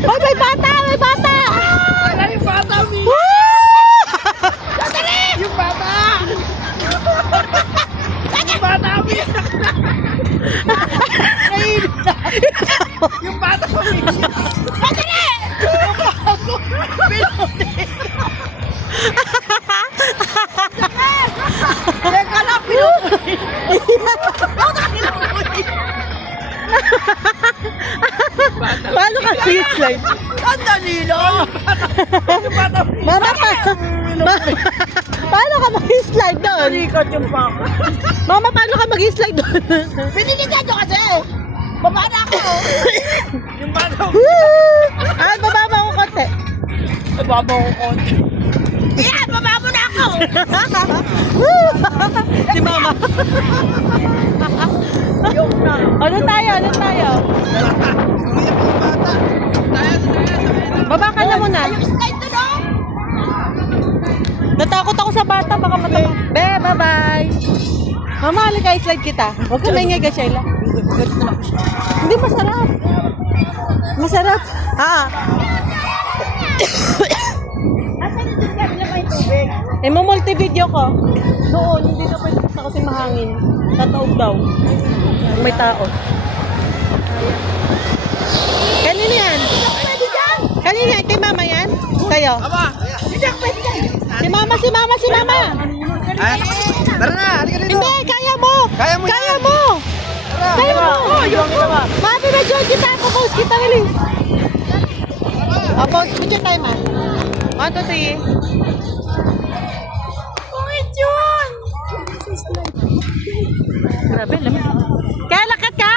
Hoy, may bata! May bata! Wala yung bata, Mi! Yung bata! Yung bata, Mi! Yung bata, Mi! Teka lang, pinupunin! Paano ka slide? Ang dali lang! Yung bata, Mi! Mama, paano ka mag-slide doon? Talikot yung baka. Mama, paano ka mag-slide doon? Pinilitan nyo kasi! Baba na ako! Yung bata, Mi! Ay, bababa ko konti. Baba ko konti. Yan! Baba mo na ako! Si Mama. Yung na. Ano tayo? Ano tayo? Baba ka na muna. Yung slide to no? Natakot ako sa bata. Baka matama. Be, bye-bye. Mama, halika, slide kita. Huwag ka maingay ka, Sheila. Hindi masarap. Masarap. Ah. Asan yung sinasabi na may tubig? Multi-video ko. Doon, hindi na pwede sa kasi mahangin. Tataog daw. May tao. Kanina yan? Pwede dyan! Kanina yan? Kay Mama yan? Sa'yo? Aba! Hindi ako pwede dyan! Si Mama, si Mama, si Mama! Ay, tara na! Halika dito! Hindi, kaya mo! Kaya mo Kaya yan. mo! Kaya mo! Yung kita. Mami, na-join kita! Ako, post kita, bilis! Post mo dyan tayo, Ma. 1, 2, 3. Uy, John! Grabe, lamig. Kaya lakat ka?